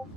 And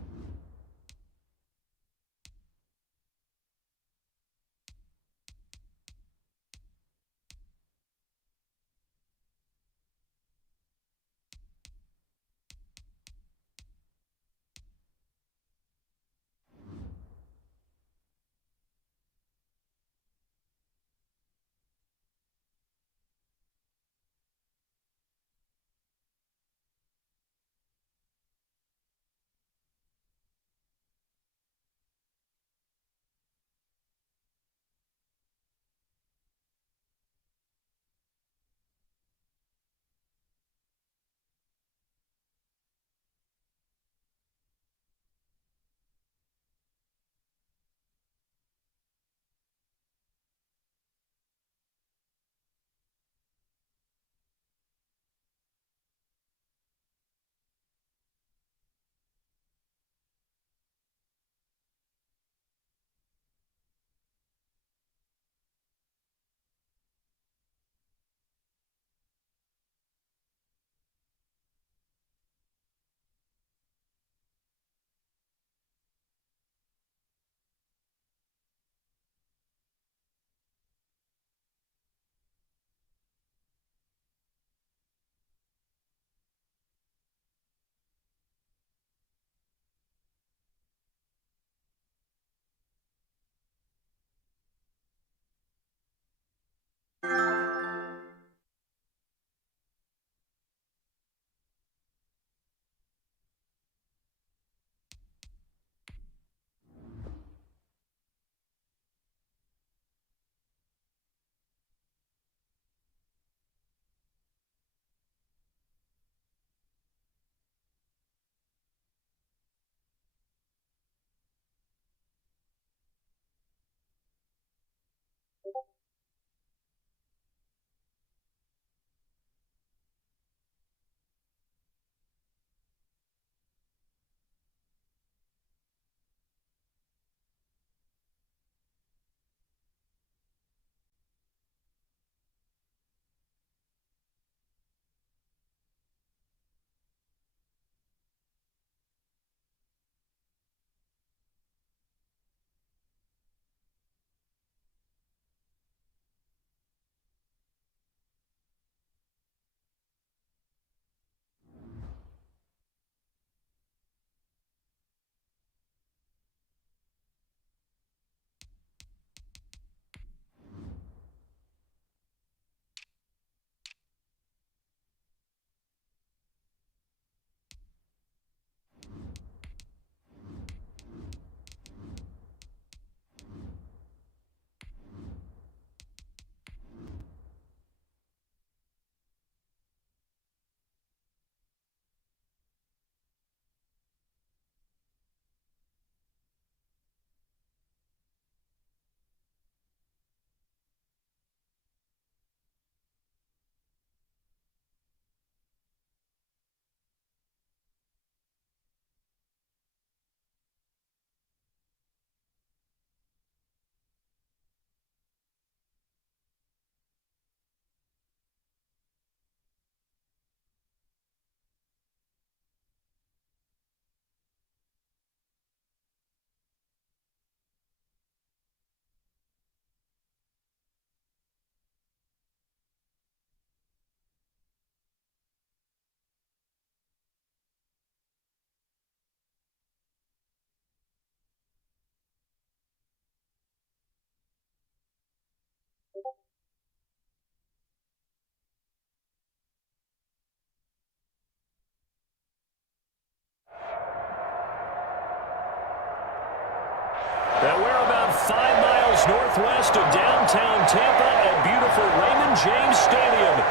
we're about 5 miles northwest of downtown Tampa at beautiful Raymond James Stadium.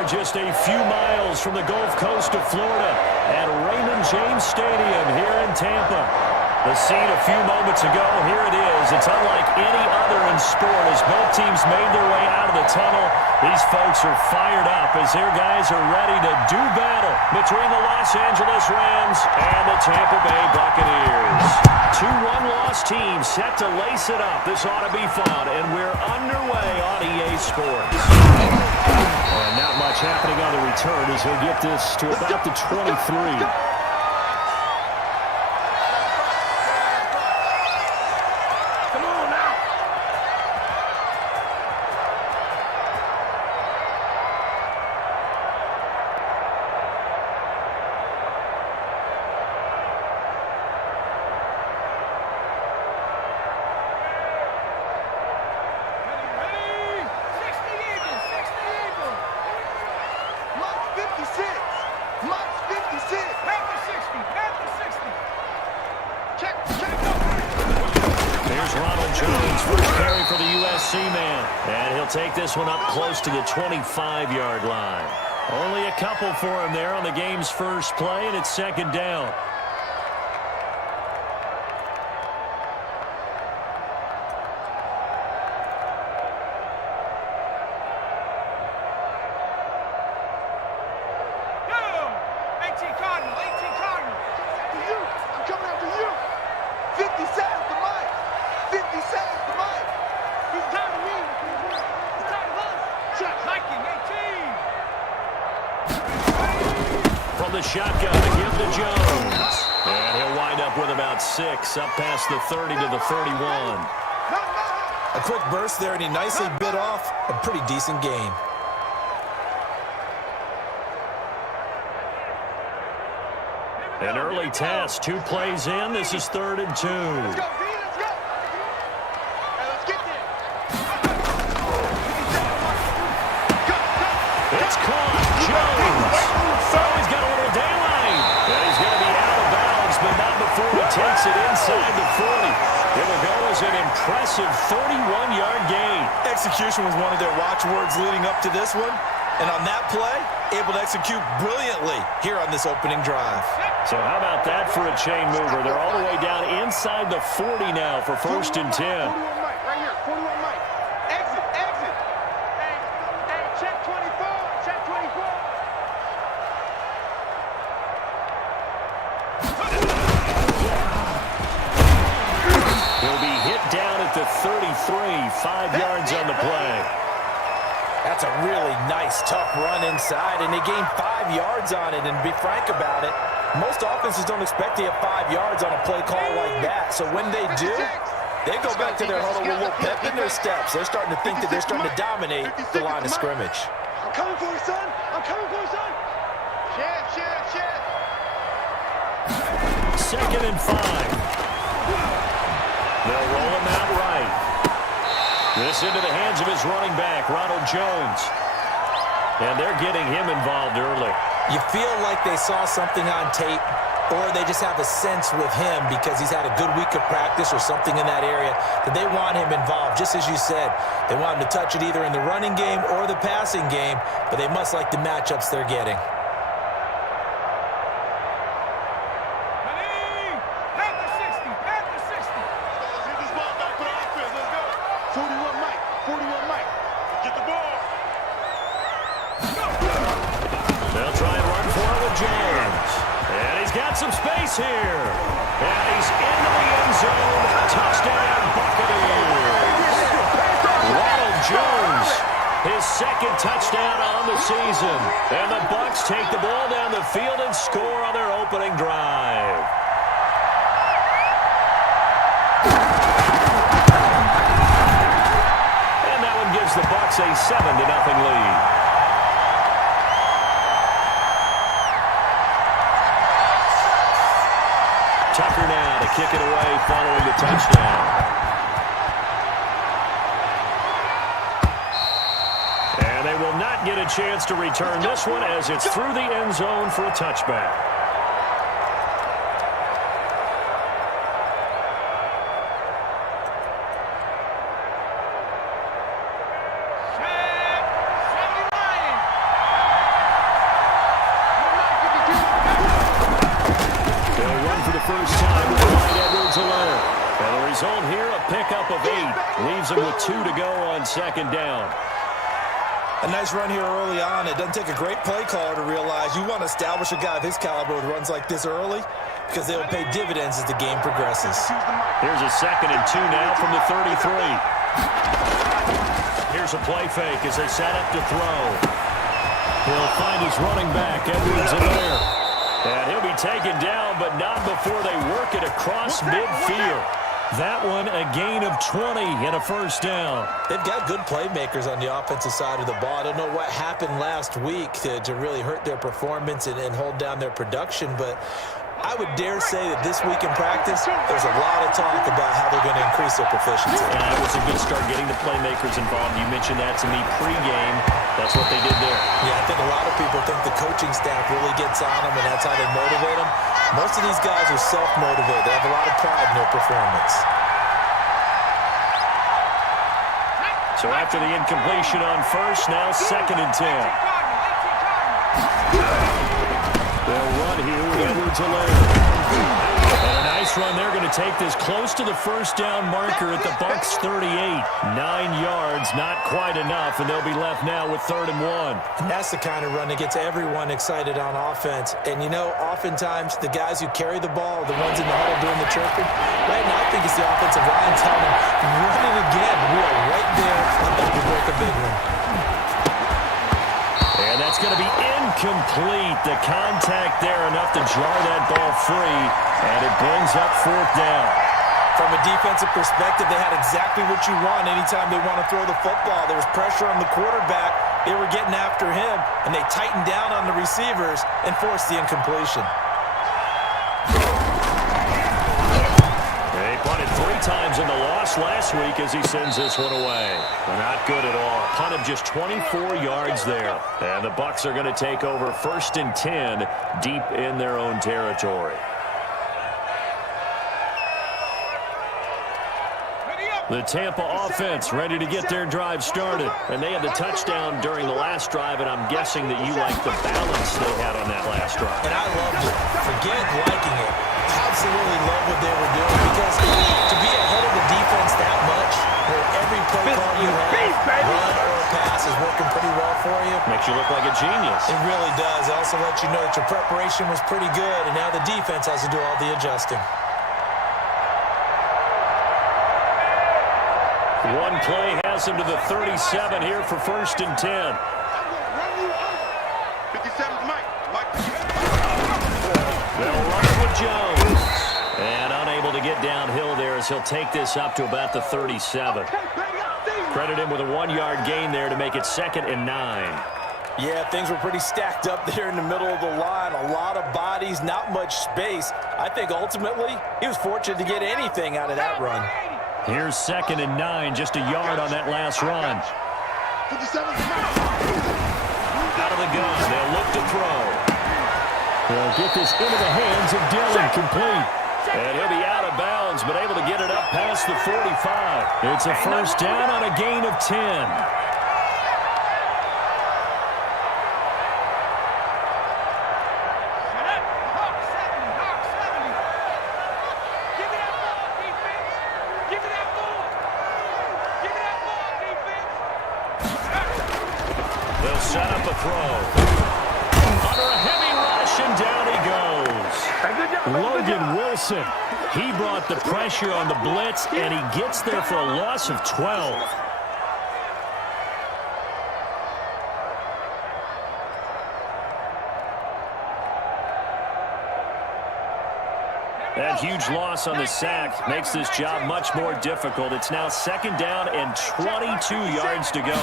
are just a few miles from the Gulf Coast of Florida at Raymond James Stadium here in Tampa. The scene a few moments ago, here it is. It's unlike any other in sport as both teams made their way out of the tunnel. These folks are fired up as their guys are ready to do battle between the Los Angeles Rams and the Tampa Bay Buccaneers. Two one-loss teams set to lace it up. This ought to be fun, and we're underway on EA Sports. And not much happening on the return as he'll get this to about the 23. Take this one up close to the 25-yard line. Only a couple for him there on the game's first play, and it's second down. Shotgun to give to Jones. And he'll wind up with about 6, up past the 30 to the 31. A quick burst there, and he nicely bit off a pretty decent gain. An early test, 2 plays in. This is 3rd and 2. Let's go, D, let's go. Hey, let's get there. It's caught. Jones. Oh, he's got a little daylight. And he's going to be out of bounds, but not before he takes it inside the 40. It'll go as an impressive 31-yard gain. Execution was one of their watchwords leading up to this one. And on that play, able to execute brilliantly here on this opening drive. So how about that for a chain mover? They're all the way down inside the 40 now for 1st and 10. 41 Mike, right here, 41 Mike. Exit, exit. Hey, check 24, check 24. He'll be hit down at the 33, 5 yards on the play. That's a really nice, tough run inside, and they gained 5 yards on it. And to be frank about it, most offenses don't expect to get 5 yards on a play call like that. So when they do, they go back to their huddle with a little pep in their steps. They're starting to think that they're starting to dominate the line of scrimmage. I'm coming for you, son. I'm coming for you, son. Share. 2nd and 5. They'll roll him out right. This into the hands of his running back, Ronald Jones. And they're getting him involved early. You feel like they saw something on tape, or they just have a sense with him because he's had a good week of practice or something in that area that they want him involved. Just as you said, they want him to touch it either in the running game or the passing game, but they must like the matchups they're getting. Some space here. And he's into the end zone. Touchdown, Buccaneers. Ronald Jones, his 2nd touchdown on the season. And the Bucs take the ball down the field and score on their opening drive. And that one gives the Bucs a 7-0 lead. Tucker now to kick it away following the touchdown. And they will not get a chance to return this one as it's through the end zone for a touchback. for the first time with Clyde Edwards-Helaire. And the result here, a pickup of 8. Leaves him with 2 to go on second down. A nice run here early on. It doesn't take a great play caller to realize you want to establish a guy of his caliber with runs like this early because they'll pay dividends as the game progresses. Here's a 2nd and 2 now from the 33. Here's a play fake as they set up to throw. He'll find his running back, Edwards-Helaire. And he'll be taken down, but not before they work it across midfield. That one, a gain of 20 and a first down. They've got good playmakers on the offensive side of the ball. I don't know what happened last week to really hurt their performance and hold down their production, but I would dare say that this week in practice, there's a lot of talk about how they're going to increase their proficiency. And that was a good start getting the playmakers involved. You mentioned that to me pregame. That's what they did there. Yeah, I think a lot of people think the coaching staff really gets on them, and that's how they motivate them. Most of these guys are self-motivated. They have a lot of pride in their performance. So after the incompletion on first, now 2nd and 10. They'll run here with Edwards-Helaire. And a nice run. They're going to take this close to the first down marker at the Bucs 38. 9 yards, not quite enough, and they'll be left now with 3rd and 1. And that's the kind of run that gets everyone excited on offense. And, you know, oftentimes the guys who carry the ball, the ones in the huddle doing the chirping, right now I think it's the offensive line telling them, run it again. We are right there about to break a big one. And that's going to be incomplete. The contact there enough to jar that ball free, and it brings up 4th down. From a defensive perspective, they had exactly what you want anytime they want to throw the football. There was pressure on the quarterback. They were getting after him, and they tightened down on the receivers and forced the incompletion. They punted 3 times in the loss last week as he sends this one away. Not good at all. Punt of just 24 yards there. And the Bucs are going to take over 1st and 10 deep in their own territory. The Tampa offense ready to get their drive started. And they had the touchdown during the last drive, and I'm guessing that you like the balance they had on that last drive. And I loved it. Forget liking it. Absolutely love what they were doing, because to be ahead of the defense that much, where every play call you have, run or pass, is working pretty well for you. Makes you look like a genius. It really does. It also lets you know that your preparation was pretty good, and now the defense has to do all the adjusting. One play has him to the 37 here for 1st and 10. 57's Mike. They'll run it with Jones. And unable to get downhill there as he'll take this up to about the 37. Credit him with a 1-yard gain there to make it 2nd and 9. Yeah, things were pretty stacked up there in the middle of the line. A lot of bodies, not much space. I think ultimately he was fortunate to get anything out of that run. Here's 2nd and 9, just a yard on that last run. 57's Mike. Out of the gun, they'll look to throw. They'll get this into the hands of Dillon, complete. And he'll be out of bounds, but able to get it up past the 45. It's a first down on a gain of 10. They'll set up a throw. Under a heavy rush, and down he goes. Logan Wilson. He brought the pressure on the blitz, and he gets there for a loss of 12. That huge loss on the sack makes this job much more difficult. It's now 2nd down and 22 yards to go.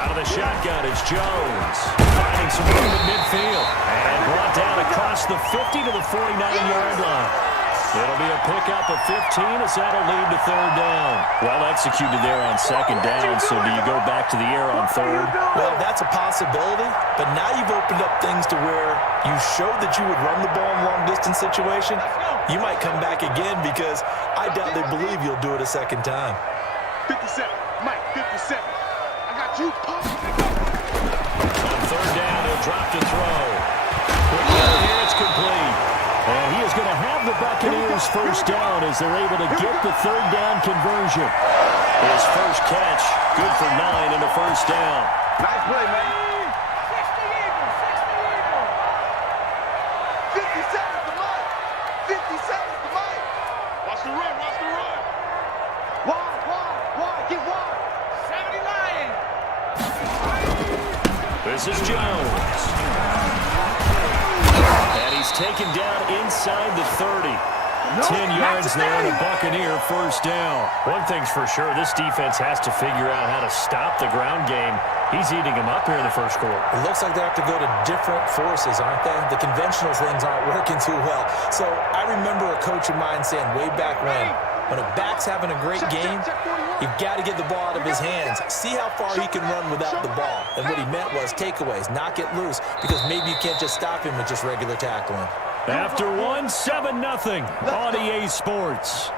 Out of the shotgun, it's Jones. Finding some room at midfield. And brought down across the 50 to the 49-yard line. It'll be a pickup of 15 as that'll lead to 3rd down. Well executed there on 2nd down, so do you go back to the air on 3rd? Well, that's a possibility, but now you've opened up things to where you showed that you would run the ball in long-distance situation. You might come back again, because I doubt they believe you'll do it a 2nd time. 57, Mike, 57. I got you. On 3rd down, he'll drop to throw. Here, it's complete. And he is give the Buccaneers first down as they're able to get the third down conversion. His first catch, good for 9 and a first down. Nice play, man. 50 seconds to Mike. 50 seconds to Mike. Watch the run, watch the run. Wide, get wide. 70 Lions. This is Jones. And he's taken down inside the 30. 10 yards there and a Buccaneer first down. One thing's for sure, this defense has to figure out how to stop the ground game. He's eating them up here in the first quarter. It looks like they have to go to different forces, aren't they? The conventional things aren't working too well. So I remember a coach of mine saying way back when a back's having a great game, you've got to get the ball out of his hands. See how far he can run without the ball. And what he meant was takeaways, knock it loose, because maybe you can't just stop him with just regular tackling. After 1, 7-0 on EA Sports.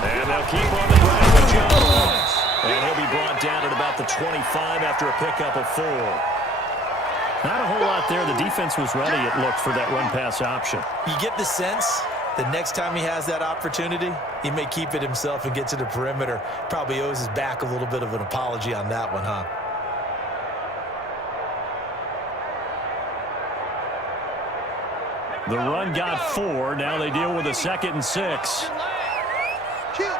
And they'll keep on the drive with Jones. And he'll be brought down at about the 25 after a pickup of 4. Not a whole lot there. The defense was ready, it looked, for that run-pass option. You get the sense the next time he has that opportunity, he may keep it himself and get to the perimeter. Probably owes his back a little bit of an apology on that one, huh? The run got 4. Now they deal with a 2nd and 6. Kill.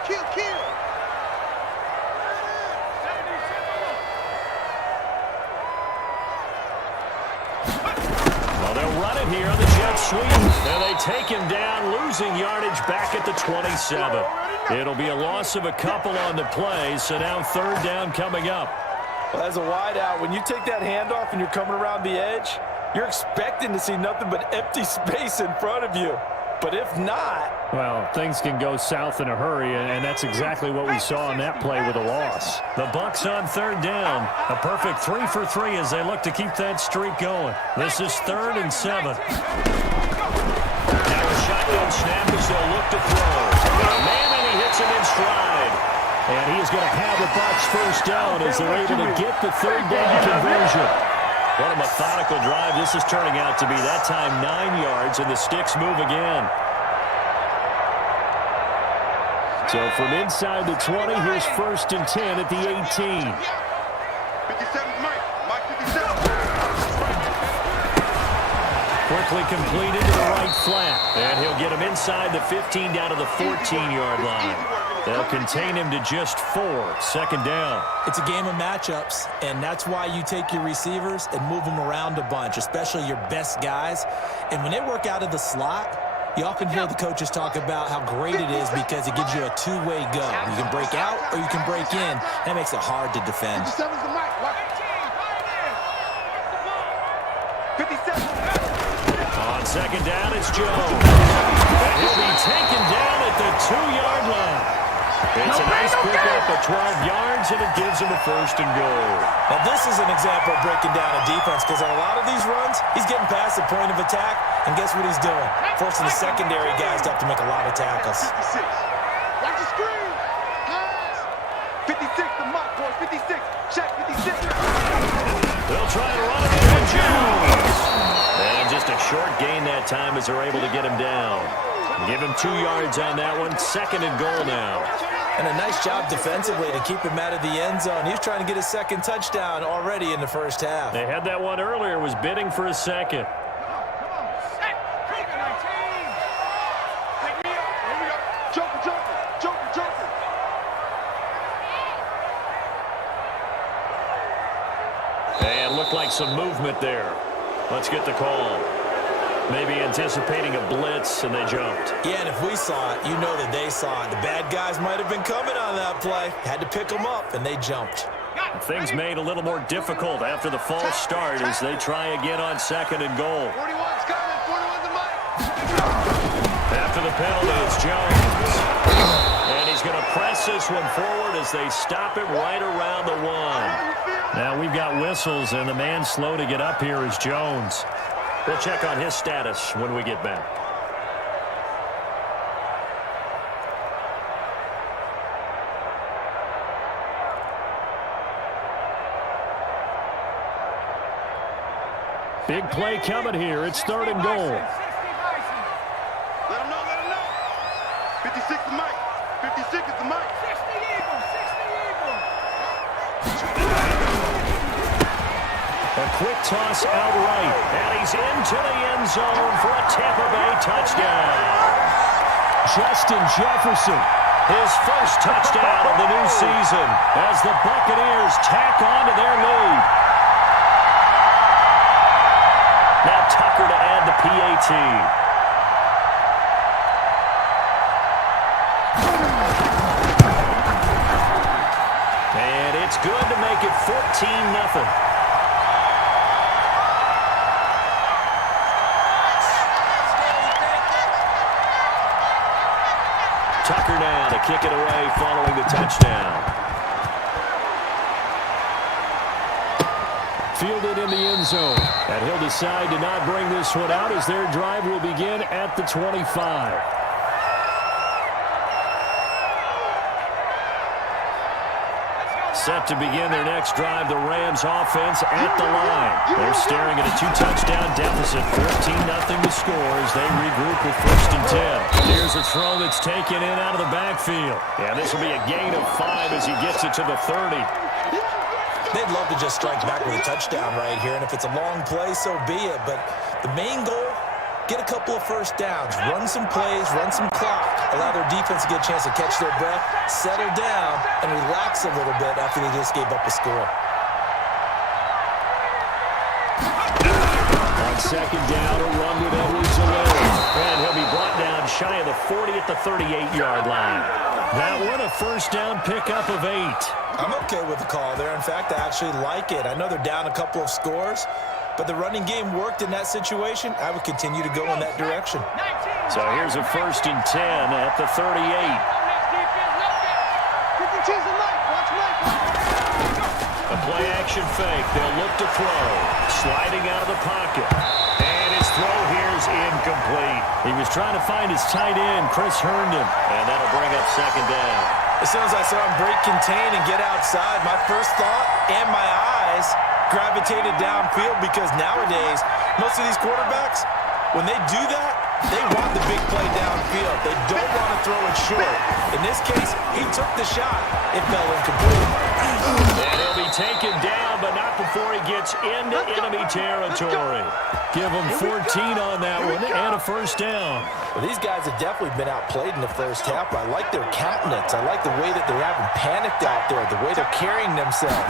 Well, they'll run it here on the jet sweep. And they take him down, losing yardage back at the 27. It'll be a loss of a couple on the play, so now third down coming up. Well, as a wideout, when you take that handoff and you're coming around the edge, you're expecting to see nothing but empty space in front of you. But if not... Well, things can go south in a hurry, and that's exactly what we saw on that play with a loss. The Bucs on third down. A perfect 3 for 3 as they look to keep that streak going. This is 3rd and 7. Now a shotgun snap as they'll look to throw. Man, and he hits him in stride. And he is going to have the Bucs first down as they're able to get the third down conversion. What a methodical drive this is turning out to be. That time 9 yards, and the sticks move again. So from inside the 20, here's 1st and 10 at the 18. 57 Mike. Mike 57. Quickly completed to the right flat. And he'll get him inside the 15 down to the 14-yard line. They'll contain him to just 4. 2nd down. It's a game of matchups, and that's why you take your receivers and move them around a bunch, especially your best guys. And when they work out of the slot, you often hear the coaches talk about how great it is because it gives you a two-way go. You can break out or you can break in. That makes it hard to defend. 57's the Mike. 57. On 2nd down, it's Jones. And he'll be taken down at the 2-yard line. It's a nice pickup of 12 yards, and it gives him a 1st and goal. Now, this is an example of breaking down a defense because on a lot of these runs, he's getting past the point of attack, and guess what he's doing? Forcing the secondary guys to have to make a lot of tackles. 56. Watch the screen. Pass. 56 the Mike, boys. 56. Check 56. They'll try to run it into Jones. And just a short gain that time as they're able to get him down. Give him 2 yards on that one. 2nd and goal now. And a nice job defensively to keep him out of the end zone. He was trying to get his 2nd touchdown already in the first half. They had that one earlier, was bidding for a 2nd. Joker. And looked like some movement there. Let's get the call. Maybe anticipating a blitz, and they jumped. Yeah, and if we saw it, you know that they saw it. The bad guys might have been coming on that play. Had to pick them up, and they jumped. Things made a little more difficult after the false start as they try again on 2nd and goal. 41's coming. 41's the Mike. After the penalty, it's Jones. And he's going to press this one forward as they stop it right around the 1. Now we've got whistles, and the man slow to get up here is Jones. We'll check on his status when we get back. Big play coming here. It's 3rd and goal. Let him know, let him know. 56 is Mike. 56 is the Mike. 60 Eagles, 60 Eagles. A quick toss out right, and he's into the end zone for a Tampa Bay touchdown. Justin Jefferson, his first touchdown of the new season as the Buccaneers tack on to their lead. Now Tucker to add the PAT. And it's good to make it 14-0. Tucker now to kick it away following the touchdown. Fielded in the end zone. And he'll decide to not bring this one out as their drive will begin at the 25. Set to begin their next drive, the Rams offense at the line. They're staring at a 2-touchdown deficit, 14-0 to score as they regroup with 1st and 10. Here's a throw that's taken in out of the backfield. And this will be a gain of 5 as he gets it to the 30. They'd love to just strike back with a touchdown right here, and if it's a long play, so be it. But the main goal, get a couple of first downs, run some plays, run some clock, allow their defense to get a chance to catch their breath, settle down, and relax a little bit after they just gave up a score. On 2nd down, a run with Edwards alone. And he'll be brought down shy of the 40 at the 38-yard line. That one, a first down pickup of 8. I'm okay with the call there. In fact, I actually like it. I know they're down a couple of scores, but the running game worked in that situation. I would continue to go in that direction. So here's a 1st and 10 at the 38. 52's a Mike. Watch Mike. A play-action fake. They'll look to throw. Sliding out of the pocket. And his throw here is incomplete. He was trying to find his tight end, Chris Herndon. And that'll bring up 2nd down. As soon as I saw him break contain and get outside, my first thought and my eyes gravitated downfield because nowadays, most of these quarterbacks, when they do that, they want the big play downfield. They don't want to throw it short. In this case, he took the shot. It fell incomplete. And he'll be taken down, but not before he gets into enemy territory. Give him 14 on that one and a first down. Well, these guys have definitely been outplayed in the first half. I like their countenance. I like the way that they haven't panicked out there, the way they're carrying themselves.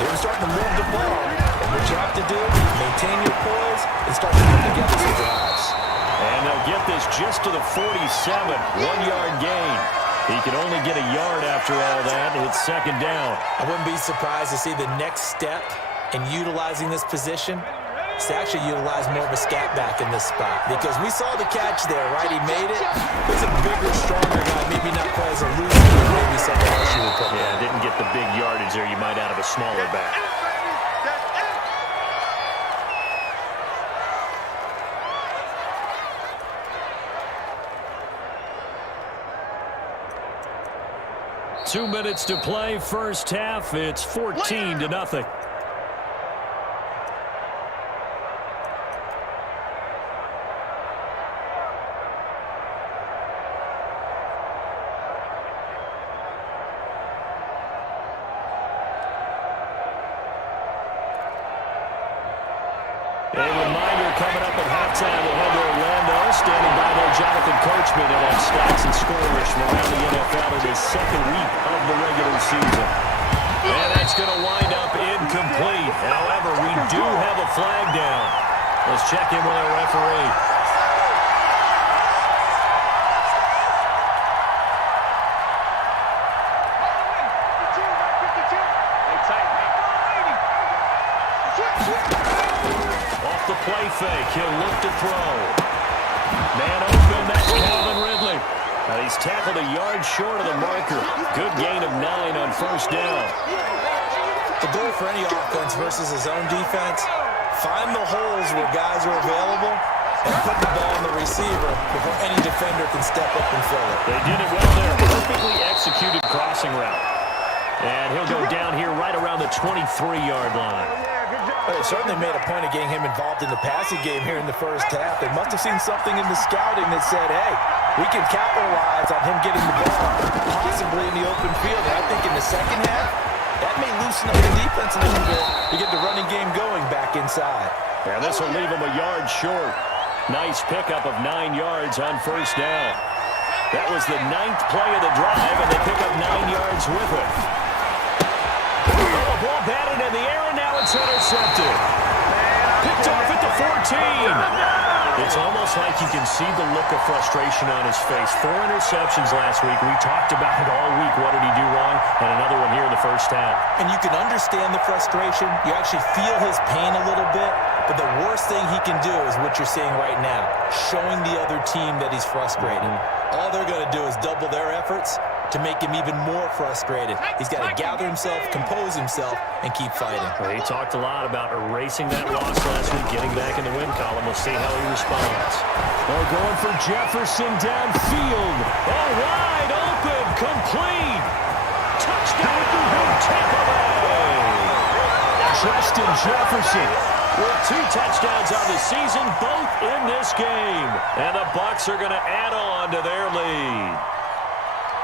They're starting to move the ball. And what you have to do, maintain your poise and start to put together some drives. And they'll get this just to the 47, 1-yard gain. He can only get a yard after all that, and it's 2nd down. I wouldn't be surprised to see the next step in utilizing this position is to actually utilize more of a scat back in this spot. Because we saw the catch there, right? He made it. He's a bigger, stronger guy, maybe not quite as elusive as maybe someone else you would put Yeah, down. didn't get the big yardage there you might out of a smaller back. 2 minutes to play, first half. It's 14-0. A reminder coming up at halftime, we'll head to Orlando. Standing by there, Jonathan Coachman, and have stats and scores from around the NFL in his 2nd week of the regular season. And that's going to wind up incomplete. However, we do have a flag down. Let's check in with our referee. Off the play fake, he'll look to throw. Man open, that's Calvin Ridley. Now he's tackled a yard short of the marker. Good gain of 9 on first down. The goal for any offense versus his own defense Find the holes where guys are available and put the ball on the receiver before any defender can step up and fill it. They did it well there. Perfectly executed crossing route. And he'll go down here right around the 23-yard line. Well, they certainly made a point of getting him involved in the passing game here in the first half. They must have seen something in the scouting that said, hey, we can capitalize on him getting the ball, possibly in the open field. And I think in the second half, that may loosen up the defense a little bit to get the running game going back inside. Yeah, this will leave him a yard short. Nice pickup of 9 yards on first down. That was the 9th play of the drive, and they pick up 9 yards with it. Oh, ball batted in the air, and now it's intercepted. Picked off at the 14. It's almost like you can see the look of frustration on his face. 4 interceptions last week. We talked about it all week. What did he do wrong? And another one here in the first half. And you can understand the frustration. You actually feel his pain a little bit. But the worst thing he can do is what you're seeing right now, showing the other team that he's frustrated. All they're going to do is double their efforts to make him even more frustrated. He's got to gather himself, compose himself, and keep fighting. Well, he talked a lot about erasing that loss last week, getting back in the win column. We'll see how he responds. Oh, going for Jefferson downfield. Oh, wide open, complete. Touchdown, Tampa Bay. Justin Jefferson with 2 touchdowns on the season, both in this game. And the Bucs are going to add on to their lead.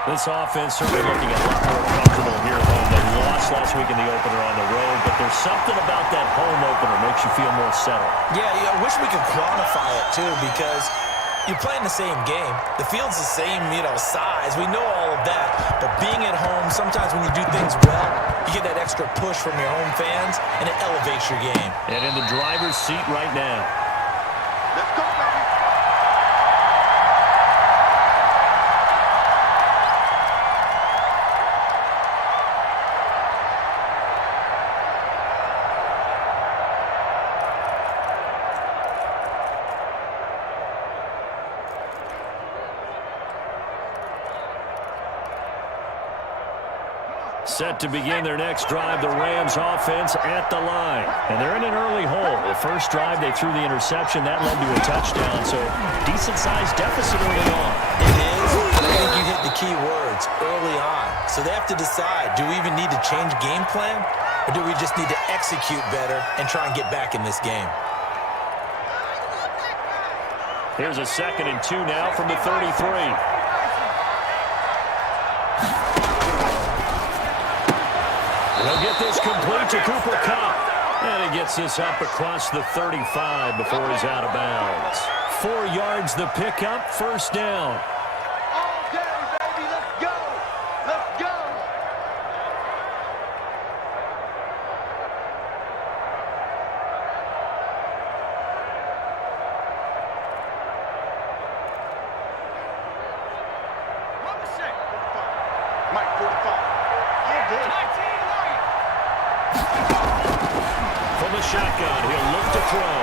This offense certainly looking a lot more comfortable here at home. They lost last week in the opener on the road, but there's something about that home opener that makes you feel more settled. Yeah, I wish we could quantify it, too, because you're playing the same game. The field's the same, size. We know all of that. But being at home, sometimes when you do things well, you get that extra push from your home fans, and it elevates your game. And in the driver's seat right now. Let's go, baby. Set to begin their next drive, the Rams offense at the line. And they're in an early hole. The first drive, they threw the interception. That led to a touchdown, so decent-sized deficit early on. It is. I think you hit the key words, early on. So they have to decide, do we even need to change game plan, or do we just need to execute better and try and get back in this game? Here's a 2nd and 2 now from the 33. He'll get this complete to Cooper Kupp. And he gets this up across the 35 before he's out of bounds. 4 yards the pickup, first down. All day, baby. Let's go. Let's go. Mike, 45. Yeah, dude. From the shotgun, he'll look to throw.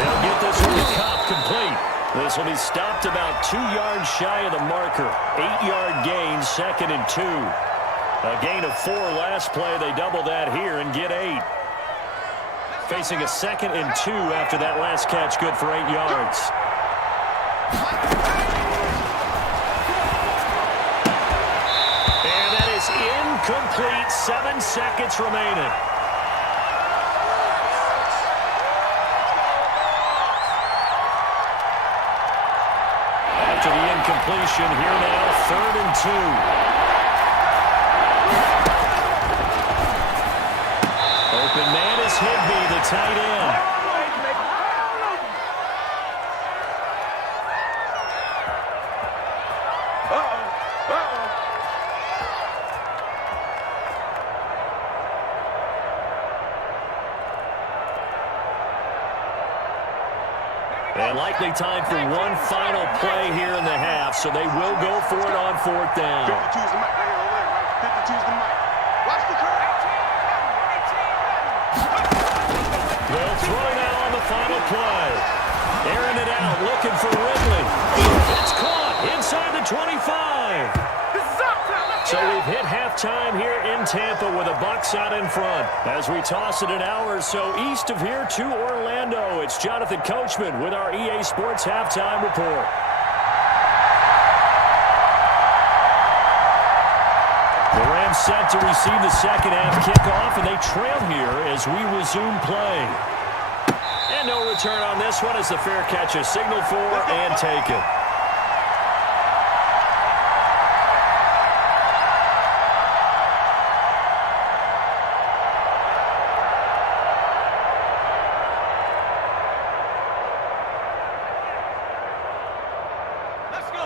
They'll get this one to Kupp, complete. This will be stopped about 2 yards shy of the marker. 8-yard gain, 2nd and 2. A gain of 4 last play. They double that here and get 8. Facing a 2nd and 2 after that last catch, good for 8 yards. And that is incomplete. 7 seconds remaining. After the incompletion, here now, 3rd and 2. Open man is Higbee, the tight end. And likely time for one final play here in the half, so they will go for it on 4th down. 52's the mic right here over there, right? 52's the mic. Watch the curve. They'll throw now on the final play. Airing it out, looking for Ridley. It's caught inside the 25. So we've hit halftime. halftime here in Tampa with the Bucs out in front. As we toss it an hour or so east of here to Orlando, it's Jonathan Coachman with our EA Sports Halftime Report. The Rams set to receive the second half kickoff, and they trail here as we resume play. And no return on this one as the fair catch is signaled for and taken.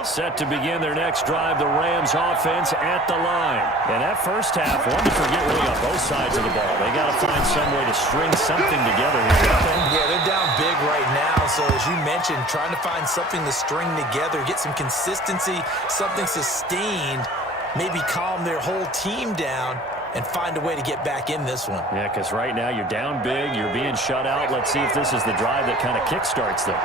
Set to begin their next drive, the Rams offense at the line. And that first half, one to forget really on both sides of the ball. They got to find some way to string something together here. Yeah, they're down big right now. So as you mentioned, trying to find something to string together, get some consistency, something sustained, maybe calm their whole team down and find a way to get back in this one. Yeah, because right now you're down big, you're being shut out. Let's see if this is the drive that kind of kickstarts them.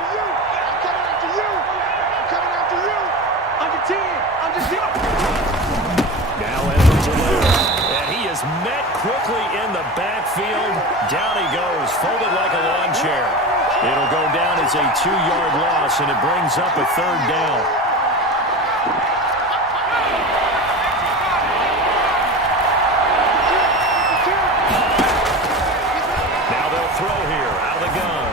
Now Edwards and he is met quickly in the backfield. Down he goes, folded like a lawn chair. It'll go down as a 2-yard loss, and it brings up a third down. Now they'll throw here out of the gun.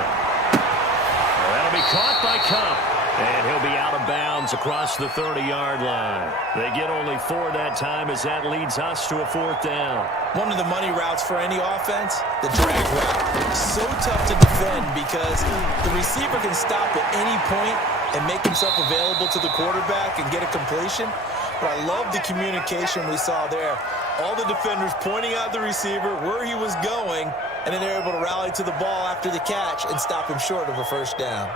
That'll be caught by Cup. And he'll be out of bounds across the 30-yard line. They get only 4 that time as that leads us to a 4th down. One of the money routes for any offense, the drag route. So tough to defend because the receiver can stop at any point and make himself available to the quarterback and get a completion. But I love the communication we saw there. All the defenders pointing out the receiver, where he was going, and then they're able to rally to the ball after the catch and stop him short of a first down.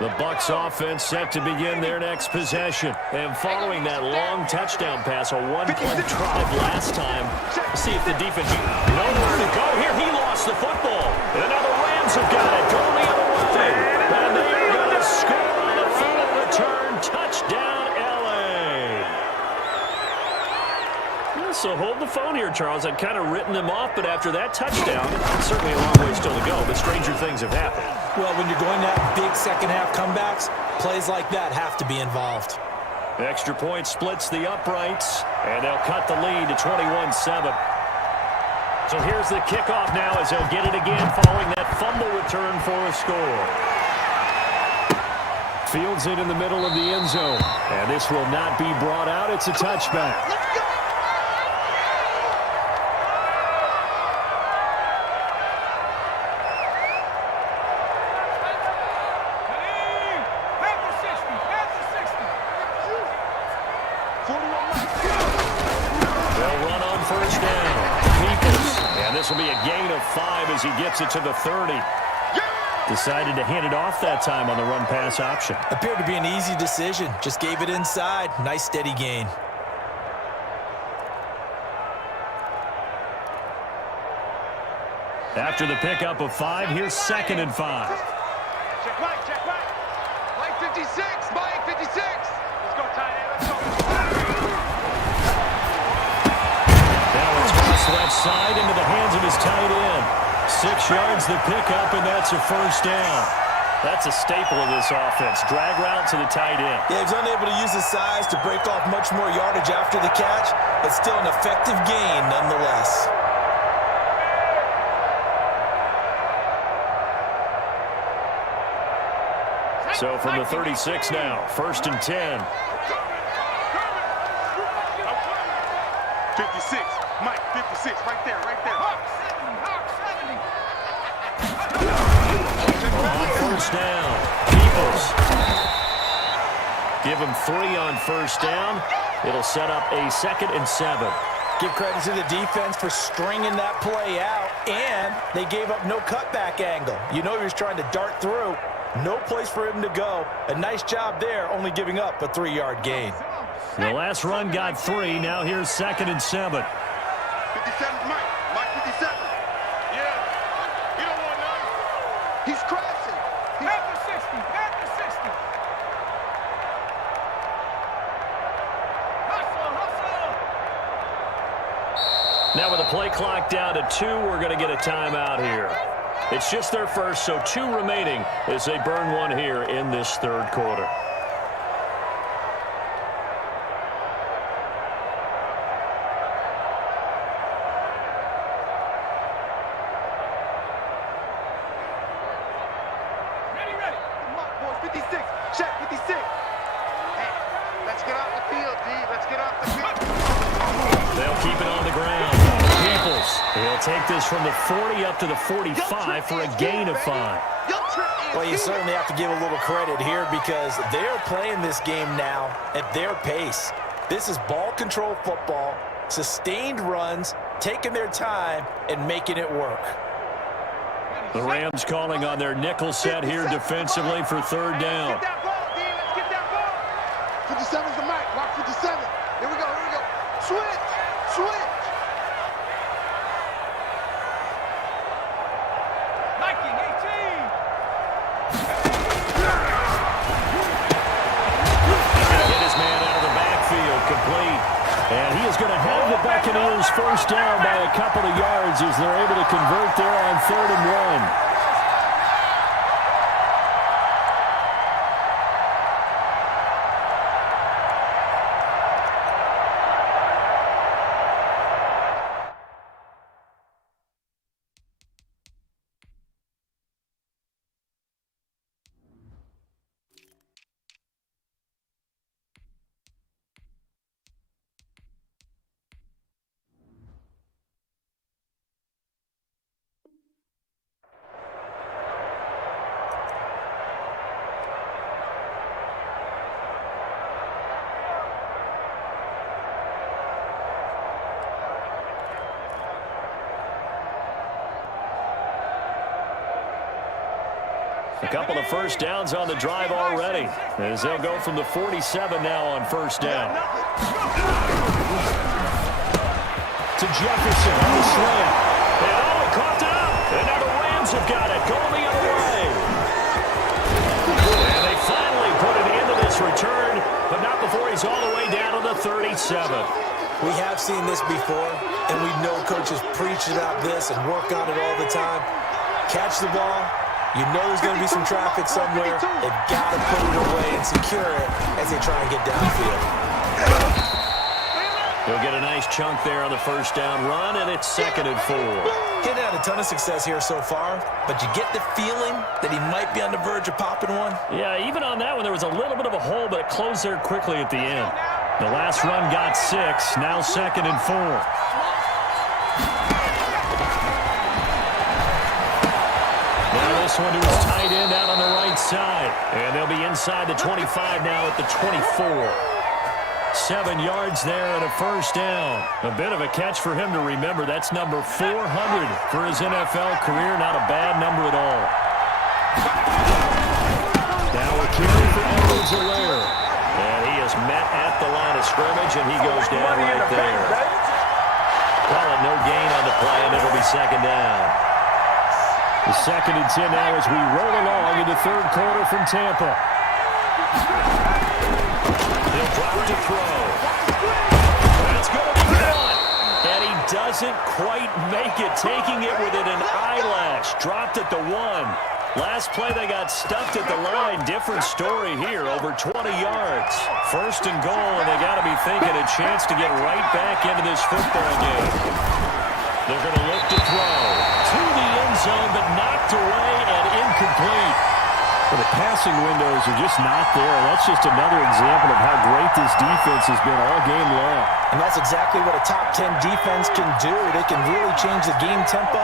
The Bucs offense set to begin their next possession. And following that long touchdown pass, a one-point drive last time. See if the defense... Nowhere to go here. He lost the football. And now the Rams have got it. Going the other way. And they are going to score on the front of the return. Touchdown, L.A. So hold the phone here, Charles. I'd kind of written them off, but after that touchdown, certainly a long way still to go, but stranger things have happened. Well, when you're going to have big second-half comebacks, plays like that have to be involved. Extra point splits the uprights, and they'll cut the lead to 21-7. So here's the kickoff now as they'll get it again following that fumble return for a score. Fields it in the middle of the end zone, and this will not be brought out. It's a touchback. This will be a gain of 5 as he gets it to the 30. Decided to hand it off that time on the run-pass option. Appeared to be an easy decision. Just gave it inside. Nice, steady gain. After the pickup of 5, here's 2nd and 5. Check Mike, check Mike. Mike 56, Mike 56. Let's go, tight end, let's go. Left side into the hands of his tight end. 6 yards the pickup, and that's a first down. That's a staple of this offense. Drag route to the tight end. Yeah, he's unable to use his size to break off much more yardage after the catch, but still an effective gain nonetheless. So from the 36 now, 1st and 10. 56. Mike, 56, right there, right there. Hawk 70, On first down, Peoples. Give him 3 on first down. It'll set up a 2nd and 7. Give credit to the defense for stringing that play out, and they gave up no cutback angle. You know he was trying to dart through. No place for him to go. A nice job there, only giving up a 3-yard gain. The last run got 3. Now here's 2nd and 7. 57, Mike 57. Yeah, you don't want none. He's crashing. Back to 60, back to 60. Hustle, hustle. Now with the play clock down to 2, we're going to get a timeout here. It's just their first, so 2 remaining as they burn one here in this third quarter. Ready. Come on, boys. 56. Check, 56. Hey, let's get off the field, D. Let's get off the field. They'll keep it on the ground. Peoples, he'll take this from the 40 up to the 45 for a gain of 5. Well, you certainly have to give a little credit here because they're playing this game now at their pace. This is ball control football, sustained runs, taking their time, and making it work. The Rams calling on their nickel set here defensively for third down. Let's get that ball, D. Let's get that ball. 57's the mic. Lock 57. Here we go. Switch. Mikey, 18. Hit his man out of the backfield, complete. And he is going to have the Buccaneers first down by a couple of yards as they're able to convert there on 3rd and 1. A couple of first downs on the drive already, as they'll go from the 47 now on first down. To Jefferson on the slant. And coughed it up. And now the Rams have got it, going the other way. And they finally put it into this return, but not before he's all the way down to the 37. We have seen this before, and we know coaches preach about this and work on it all the time. Catch the ball. You know there's going to be some traffic somewhere. They've got to put it away and secure it as they try and get downfield. He'll get a nice chunk there on the first down run, and it's 2nd and 4. He's had a ton of success here so far, but you get the feeling that he might be on the verge of popping one. Yeah, even on that one, there was a little bit of a hole, but it closed there quickly at the end. The last run got 6, now 2nd and 4. This one to his tight end out on the right side. And they'll be inside the 25 now at the 24. 7 yards there and a first down. A bit of a catch for him to remember. That's number 400 for his NFL career. Not a bad number at all. Now a carry for Edwards-Helaire. And he is met at the line of scrimmage, and he goes down right there. Call it no gain on the play, and it'll be 2nd down. The 2nd and 10 now as we roll along in the third quarter from Tampa. He'll drop to throw. That's going to be gone. And he doesn't quite make it, taking it within an eyelash. Dropped at the 1. Last play they got stuffed at the line. Different story here, over 20 yards. 1st and goal, and they got to be thinking a chance to get right back into this football game. They're going to look to throw to the end zone, but knocked away and incomplete. Well, the passing windows are just not there. That's just another example of how great this defense has been all game long. And that's exactly what a top 10 defense can do. They can really change the game tempo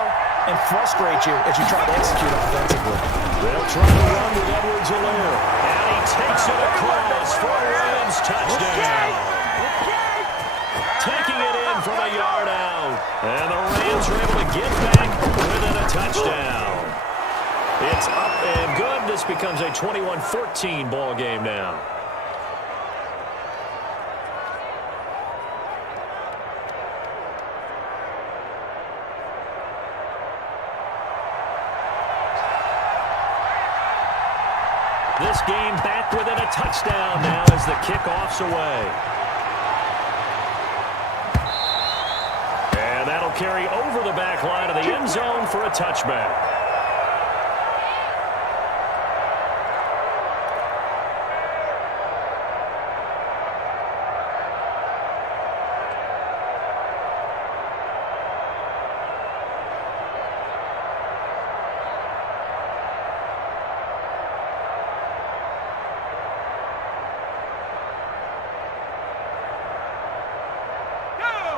and frustrate you as you try to execute offensively. They'll try to run with Edwards-Helaire. And he takes it across for a Rams touchdown. Taking it in from a yard out. And the Rams are able to get back within a touchdown. It's up and good. This becomes a 21-14 ball game now. This game back within a touchdown now as the kickoff's away. And that'll carry over the back line of the end zone for a touchback.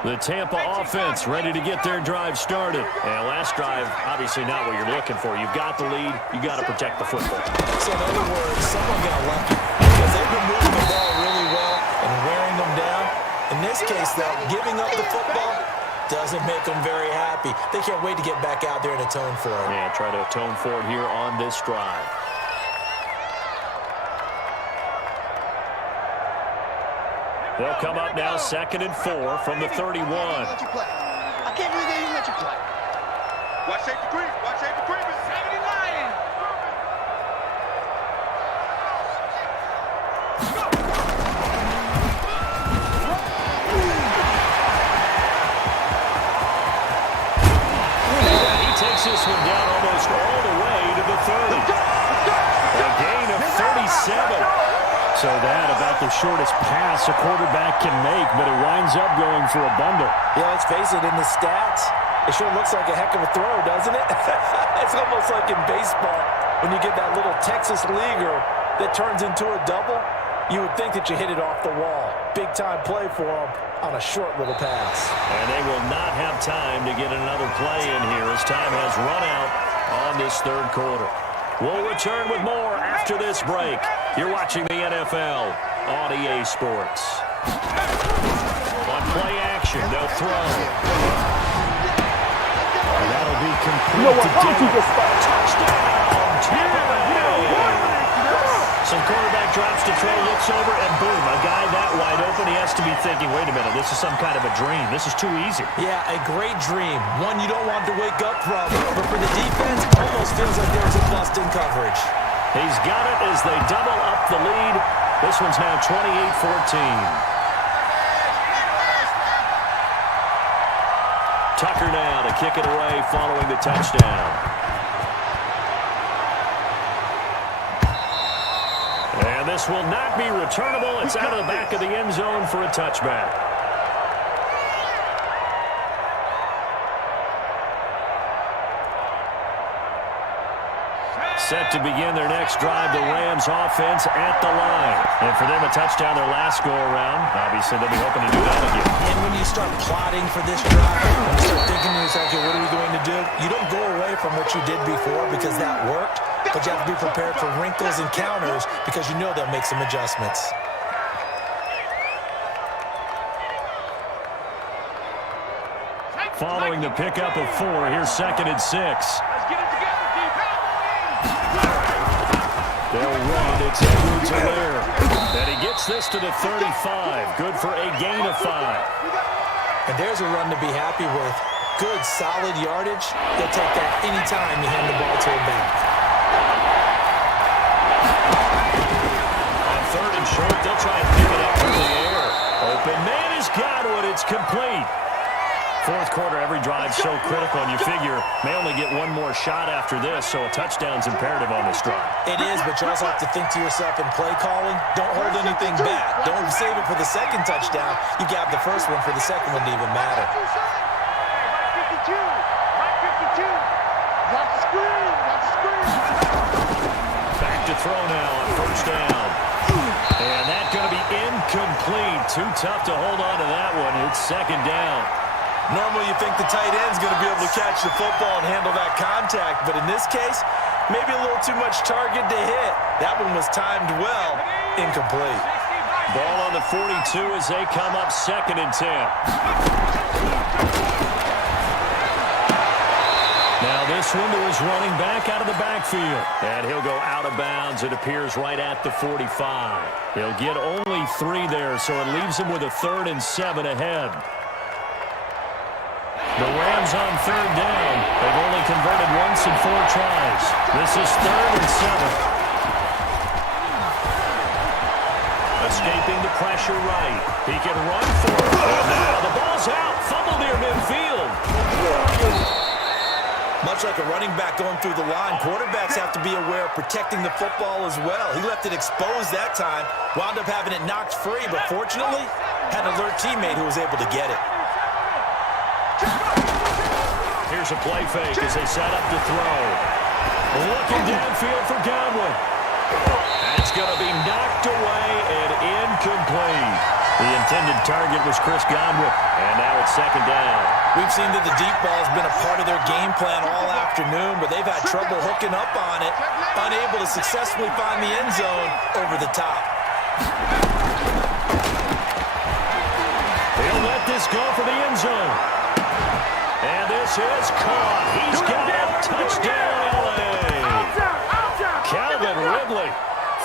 The Tampa offense ready to get their drive started. And last drive, obviously not what you're looking for. You've got the lead. You got to protect the football. So in other words, someone got lucky because they've been moving the ball really well and wearing them down. In this case, though, giving up the football doesn't make them very happy. They can't wait to get back out there and atone for it. Yeah, try to atone for it here on this drive. They'll come up now 2nd and 4 from the 31. I can't believe they even let you play. Watch safety creep. Watch safety creep. 79. He takes this one down almost all the way to the 30. A gain of 37. So that about the shortest pass a quarterback can make, but it winds up going for a bundle. Yeah, let's face it, in the stats, it sure looks like a heck of a throw, doesn't it? It's almost like in baseball when you get that little Texas leaguer that turns into a double. You would think that you hit it off the wall. Big-time play for him on a short little pass. And they will not have time to get another play in here as time has run out on this third quarter. We'll return with more after this break. You're watching the NFL on EA Sports. On play action, they'll throw. And that'll be complete to touchdown, Tampa Bay. Some quarterback drops to throw, looks over, and boom, a guy that wide open, he has to be thinking, wait a minute, this is some kind of a dream. This is too easy. Yeah, a great dream. One you don't want to wake up from. But for the defense, it almost feels like there's a bust in coverage. He's got it as they double up the lead. This one's now 28-14. Tucker now to kick it away following the touchdown. And this will not be returnable. It's out of the back of the end zone for a touchback. Set to begin their next drive, the Rams offense at the line. And for them, a touchdown their last go-around. Obviously, they'll be hoping to do that again. And when you start plotting for this drive, when you start thinking to yourself, okay, what are we going to do? You don't go away from what you did before because that worked, but you have to be prepared for wrinkles and counters because you know they'll make some adjustments. Following the pickup of 4, here's 2nd and 6. They'll run it. It's Edwards Alaire. And he gets this to the 35. Good for a gain of 5. And there's a run to be happy with. Good, solid yardage. They'll take that anytime you hand the ball to him back. On 3rd and short, they'll try and pick it up through the air. Open man has got one. It's complete. Fourth quarter, every drive so critical, and you figure may only get one more shot after this, so a touchdown's imperative on this drive. It is, but you also have to think to yourself in play calling, don't hold anything back. Don't save it for the second touchdown. You got the first one for the second one to even matter. Back to throw now on 1st down. And that's going to be incomplete. Too tough to hold on to that one. It's 2nd down. Normally you think the tight end's going to be able to catch the football and handle that contact, but in this case, maybe a little too much target to hit. That one was timed well, incomplete. Ball on the 42 as they come up 2nd and 10. Now this one is running back out of the backfield. And he'll go out of bounds. It appears right at the 45. He'll get only 3 there, so it leaves him with a 3rd and 7 ahead. The Rams on 3rd down. They've only converted once in 4 tries. This is 3rd and 7. Escaping the pressure right. He can run for it. And now the ball's out. Fumble near midfield. much like a running back going through the line, quarterbacks have to be aware of protecting the football as well. He left it exposed that time, wound up having it knocked free, but fortunately, had an alert teammate who was able to get it. Here's a play fake as they set up to throw. Looking downfield for Godwin. That's going to be knocked away and incomplete. The intended target was Chris Godwin, and now it's second down. We've seen that the deep ball has been a part of their game plan all afternoon, but they've had trouble hooking up on it, unable to successfully find the end zone over the top. He'll let this go for the end zone. And this is caught. He's got a touchdown, LA. Calvin Ridley,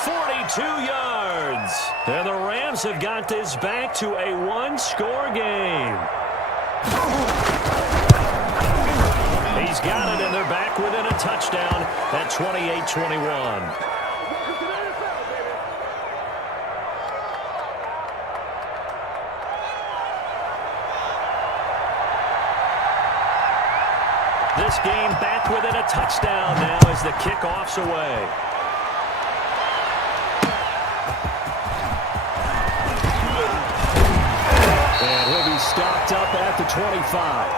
42 yards. And the Rams have got this back to a one-score game. He's got it, and they're back within a touchdown at 28-21. This game back within a touchdown now as the kickoff's away. And he'll be stopped up at the 25.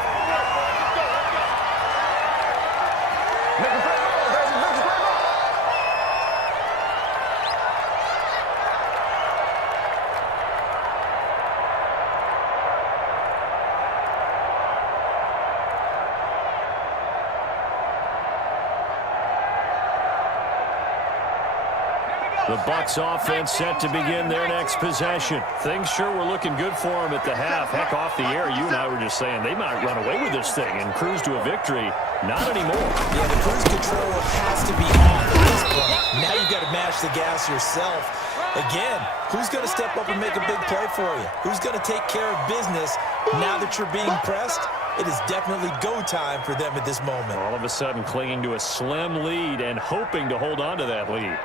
The Bucs offense set to begin their next possession. Things sure were looking good for them at the half. Heck, off the air, you and I were just saying they might run away with this thing and cruise to a victory. Not anymore. Yeah, the cruise control has to be off at this point. Now you've got to match the gas yourself. Again, who's going to step up and make a big play for you? Who's going to take care of business now that you're being pressed? It is definitely go time for them at this moment. All of a sudden clinging to a slim lead and hoping to hold on to that lead.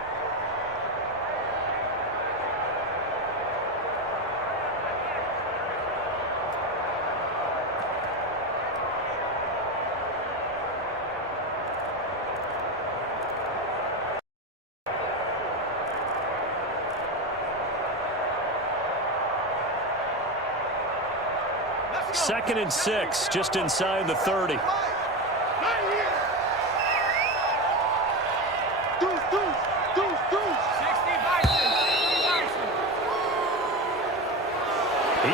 Second and 6, just inside the 30. He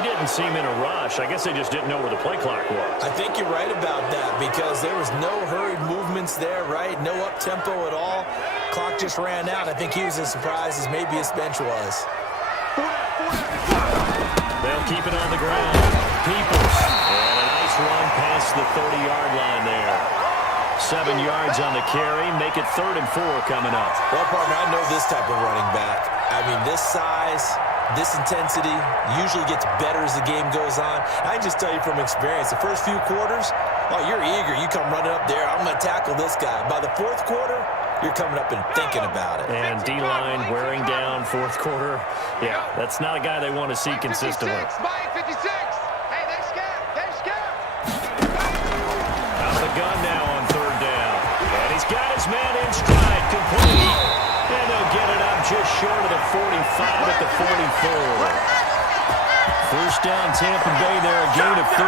didn't seem in a rush. I guess they just didn't know where the play clock was. I think you're right about that because there was no hurried movements there, right? No up-tempo at all. Clock just ran out. I think he was as surprised as maybe his bench was. They'll keep it on the ground. Peoples. And a nice run past the 30-yard line there. 7 yards on the carry. Make it 3rd and 4 coming up. Well, partner, I know this type of running back. I mean, this size, this intensity usually gets better as the game goes on. I can just tell you from experience, the first few quarters, oh, you're eager. You come running up there. I'm going to tackle this guy. By the 4th quarter, you're coming up and thinking about it. And D-line wearing down 4th quarter. Yeah, that's not a guy they want to see consistently. 56. Hey, they scared. Out of the gun now on 3rd down. And he's got his man in stride, complete. And they'll get it up just short of the 45 at the 44. First down, Tampa Bay there, a gain of 13.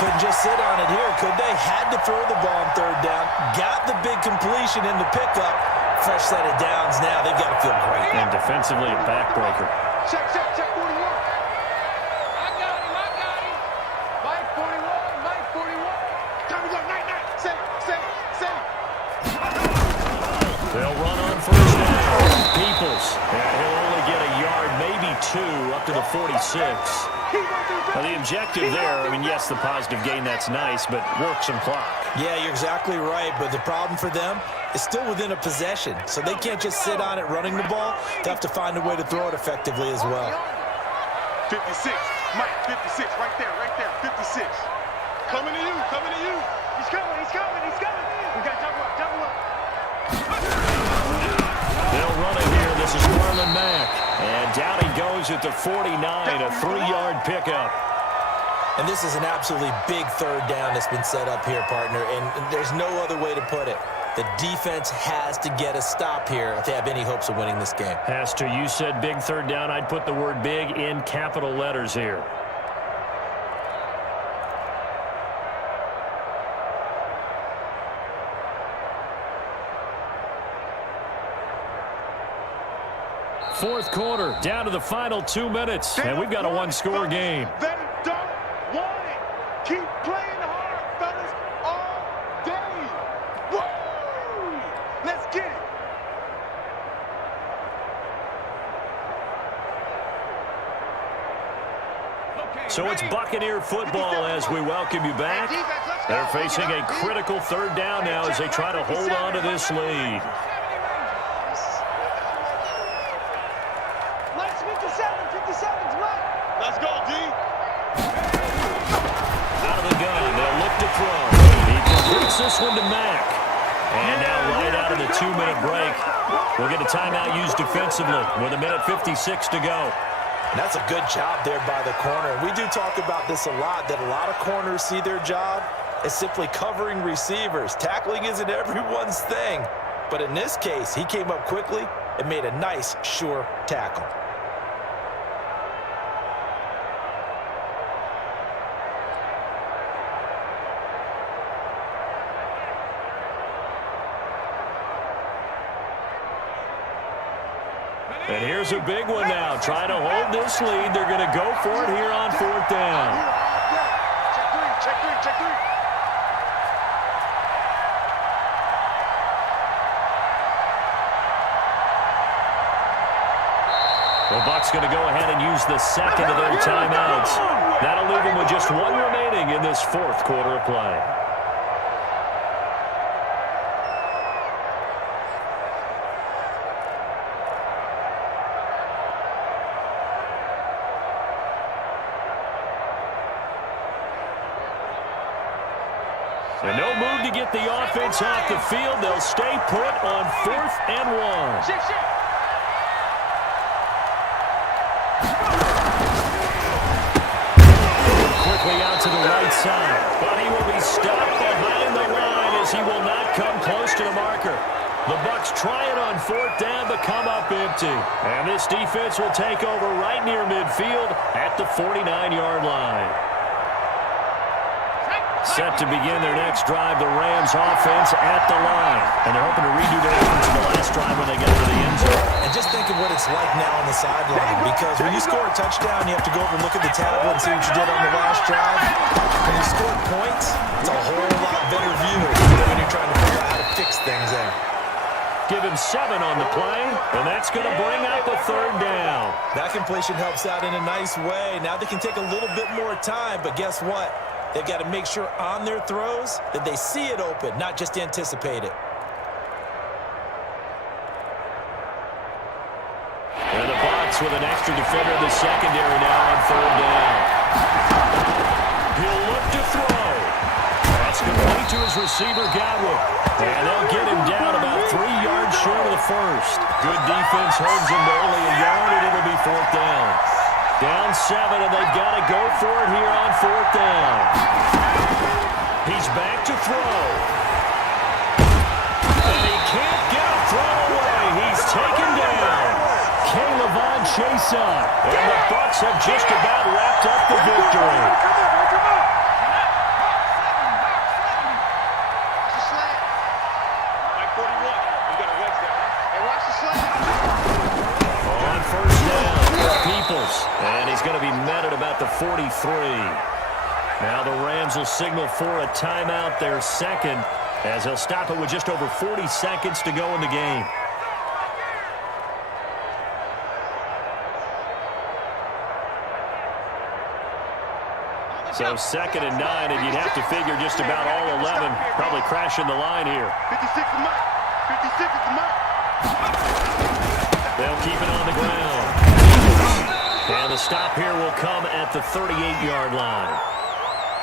Couldn't just sit on it here, could they? Had to throw the ball on 3rd down. Got the big completion in the pickup. Fresh set of downs now. They've got to feel great. And defensively, a backbreaker. Check 41. I got him. Mike 41. Time to go. Night. Say. They'll run on first down. Peoples. And he'll only get a yard, maybe 2, up to the 46. Now, the objective there, I mean, yes, the positive gain, that's nice, but work some clock. Yeah, you're exactly right, but the problem for them is still within a possession, so they can't just sit on it running the ball. They have to find a way to throw it effectively as well. 56. Mike, 56. Right there. 56. Coming to you. He's coming. We got to double up. They'll run it here. This is Marlon Mack. And down he goes at the 49, a 3-yard pickup. And this is an absolutely big 3rd down that's been set up here, partner, and there's no other way to put it. The defense has to get a stop here if they have any hopes of winning this game. Has to. You said big third down. I'd put the word big in capital letters here. Fourth quarter, down to the final 2 minutes, and we've got a one-score game. They don't want it. Keep playing hard, fellas, all day. Woo! Let's get it. So it's Buccaneer football as we welcome you back. They're facing a critical third down now as they try to hold on to this lead. Let's go, D. Out of the gun, they'll look to throw. He completes this one to Mack. And now right out of the 2-minute break, we'll get a timeout used defensively with 1:56 to go. That's a good job there by the corner. We do talk about this a lot, that a lot of corners see their job as simply covering receivers. Tackling isn't everyone's thing. But in this case, he came up quickly and made a nice, sure tackle. And here's a big one now. Trying to hold this lead. They're going to go for it here on fourth down. Check three. The Bucs going to go ahead and use the second of their timeouts. That'll leave them with just one remaining in this fourth quarter of play. And no move to get the offense off the field. They'll stay put on 4th and 1. Quickly out to the right side. But he will be stopped behind the line as he will not come close to the marker. The Bucs try it on 4th down but come up empty. And this defense will take over right near midfield at the 49-yard line. Set to begin their next drive, the Rams offense at the line. And they're hoping to redo their efforts in the last drive when they get to the end zone. And just think of what it's like now on the sideline, because when you score a touchdown, you have to go over and look at the tablet and see what you did on the last drive. When you score points, it's a whole lot better view than when you're trying to figure out how to fix things there. Give him 7 on the play, and that's going to bring up a third down. That completion helps out in a nice way. Now they can take a little bit more time, but guess what? They've got to make sure on their throws that they see it open, not just anticipate it. And the Bucs with an extra defender in the secondary now on third down. He'll look to throw. That's complete to his receiver, Godwin. And they'll get him down about 3 yards short of the first. Good defense holds him to only a yard, and it'll be 4th down. Down 7, and they've got to go for it here on 4th down. He's back to throw. And he can't get a throw away. He's taken down. K'Lavon Chaisson. And the Bucs have just about wrapped up the victory. On first down, Peoples. And he's going to be met at about the 43. Now the Rams will signal for a timeout, their second, as they'll stop it with just over 40 seconds to go in the game. So 2nd and 9, and you'd have to figure just about all 11 probably crashing the line here. 56 is Mike. 56 is Mike. They'll keep it on the ground. And the stop here will come at the 38-yard line.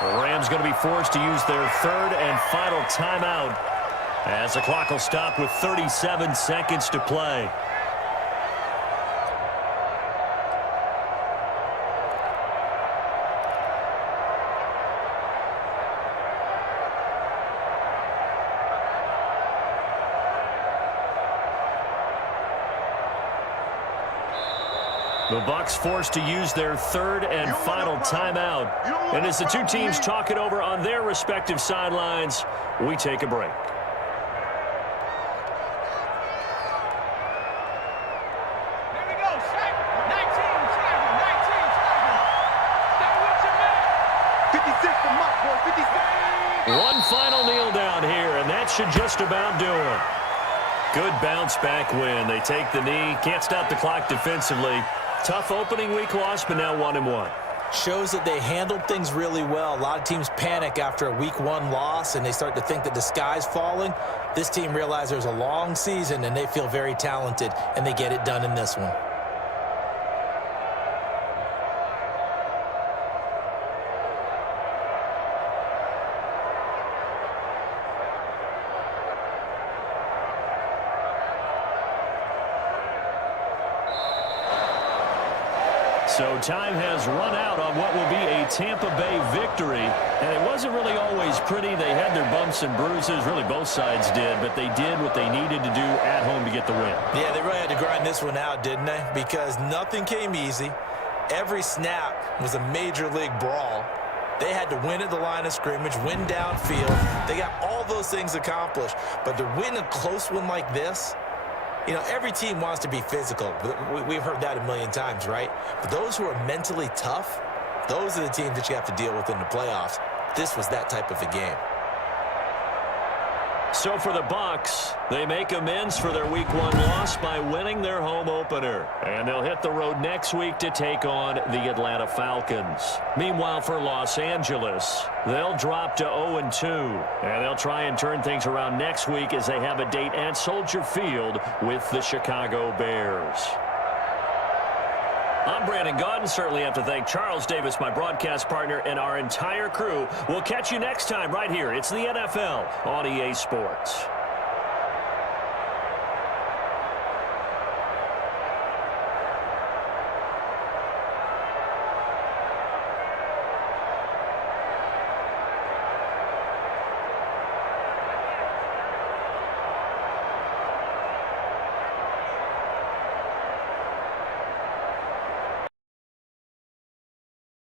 The Rams going to be forced to use their 3rd and final timeout as the clock will stop with 37 seconds to play. The Bucks forced to use their third and final timeout. And as the two teams talk it over on their respective sidelines, we take a break. Here we go, set. 19, 56 for Mike, boy, 56. One final kneel down here, and that should just about do it. Good bounce back win. They take the knee, can't stop the clock defensively. Tough opening week loss, but now 1-1. Shows that they handled things really well. A lot of teams panic after a week 1 loss, and they start to think that the sky's falling. This team realizes there's a long season, and they feel very talented, and they get it done in this one. So time has run out on what will be a Tampa Bay victory. And it wasn't really always pretty. They had their bumps and bruises. Really, both sides did. But they did what they needed to do at home to get the win. Yeah, they really had to grind this one out, didn't they? Because nothing came easy. Every snap was a major league brawl. They had to win at the line of scrimmage, win downfield. They got all those things accomplished. But to win a close one like this, you know, every team wants to be physical. We've heard that a million times, right? But those who are mentally tough, those are the teams that you have to deal with in the playoffs. This was that type of a game. So for the Bucks, they make amends for their Week 1 loss by winning their home opener. And they'll hit the road next week to take on the Atlanta Falcons. Meanwhile, for Los Angeles, they'll drop to 0-2. And they'll try and turn things around next week as they have a date at Soldier Field with the Chicago Bears. I'm Brandon Gaudin. Certainly have to thank Charles Davis, my broadcast partner, and our entire crew. We'll catch you next time right here. It's the NFL on EA Sports.